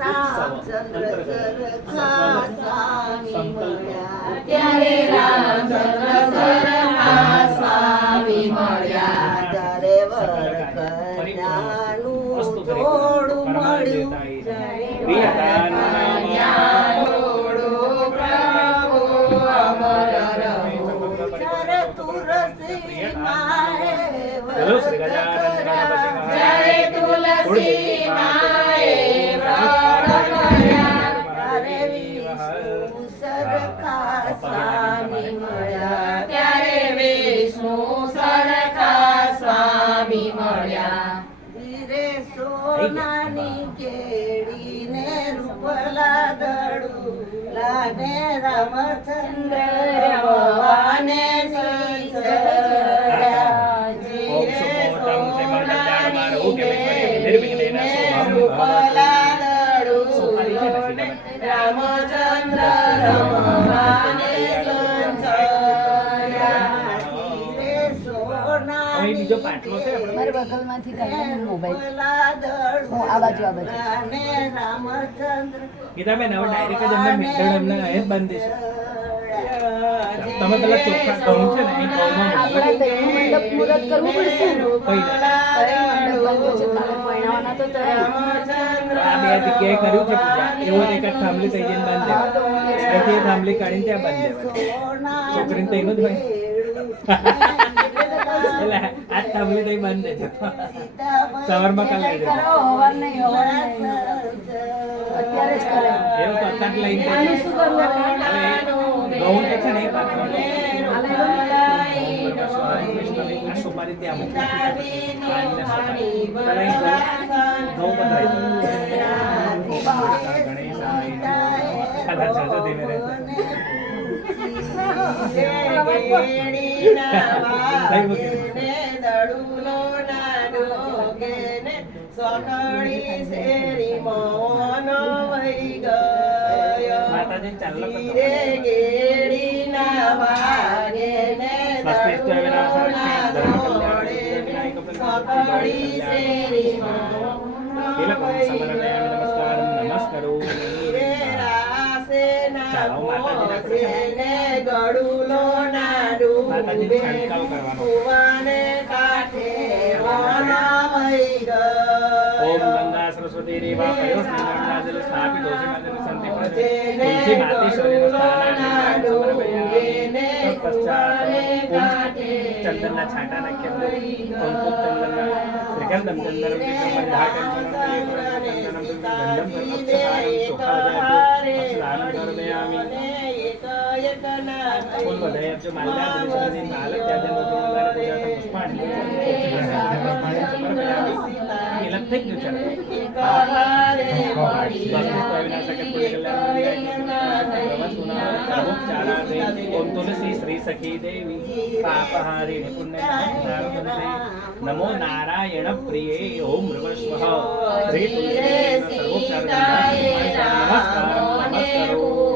રામચંદ્ર સરખા સ્વામી મળ્યા ત્યારે રામચંદ્ર સરખા સ્વામી મળ્યા ત્યારે વર કન્યાનું જોડું મળ્યું ત્યારે તુલસી માએ વ્રત કર્યા. જય તુલસી માએ વ્રત કર્યા ત્યારે વિષ્ણુ સરખા સ્વામી મળ્યા ત્યારે વિષ્ણુ સરખા સ્વામી મળ્યા ધીરે સોનાની કેડીને રૂપલા દડુલાને રામચંદ્ર ભગવાને શીશડ્યા. ધીરે સોનાની કેડીને રૂપલા દડુલાને રામચંદ્ર ભગવાને શીશડ્યા. ધીરે સોનાની બીજો પાટલો છે મારે બગલમાંથી કાઢીને મોબાઈલ રૂપલા હું આ બાજુ દડુલાને રામચંદ્ર ગીતાબેન હવે ડાયરેક્ટ જ અમને મેથડ અમને અહીં જ બાંધી દેશે. તમે પેલા ચોખ્ખા ઘઉં છે ને એ ઘઉંમાં આપણે તો એનું મંડપ મુહૂર્ત કરવું પડશે ને. રૂપલા મંડપ બાંધ્યો છે કાલે પરણાવવાના તો તરત. આ બે જગ્યાએ કર્યું છે પૂજા એવો એક જ થાંભલી થઈ જઈને બાંધી દેવા અહીંથી થાંભલી કાઢીને ત્યાં બાંધી દેવા છોકરીને તો એનું જ હોય એટલે આ થાંભલી તો બાંધી દેજો સવારમાં કાલે લઈ જજો કરો હવાર નહીં અત્યારે જ કરે એવું તો અત્યારે લઈને આનું શું કરવું હવે ઘઉં તો છે ને એ પાથરવાનું. આ સોપારી ત્યાં મૂકી પાંચને સોપારી પેલા અહીં ઘઉં પધરાઈ દો. કદાચ જજો ધીમે રહેશે. માતાજી ચાલો નમસ્કારો ચાલો માતાજી છંટકાવ કરવાનો. ઓમ ગંગા સરસ્વતી રેવા પયો સ્નાનાજલ સ્થાપિત દોષી માતે સંતિ પદે તુલસી માતે શરીર સ્થાનાને સમર્પયામિ. તત્પશ્ચાત ઓમ ચંદનના છાંટા નાખ્યા અંકુત ચંદનના શ્રીગંધમ ચંદનમ વિઘ્નમ બંધાકમ ચંદનમ ગંધમ અક્ષતારમ ચોખાદયામિ અક્ષતારમ ફૂલ વધાય માલ્યા દિશની માલ ત્યાજન મંગળ પૂજા પુષ્પાણિ લગ થઈ ગયું છે. ઓમ તુલસી શ્રી સખી દેવી પાપહારિણી પુણ્યનાથે નમો નારાયણ પ્રિયે ઓમ નમઃ શ્રી તુલસી સર્વોપચાર નમસ્કાર નમસ્કારો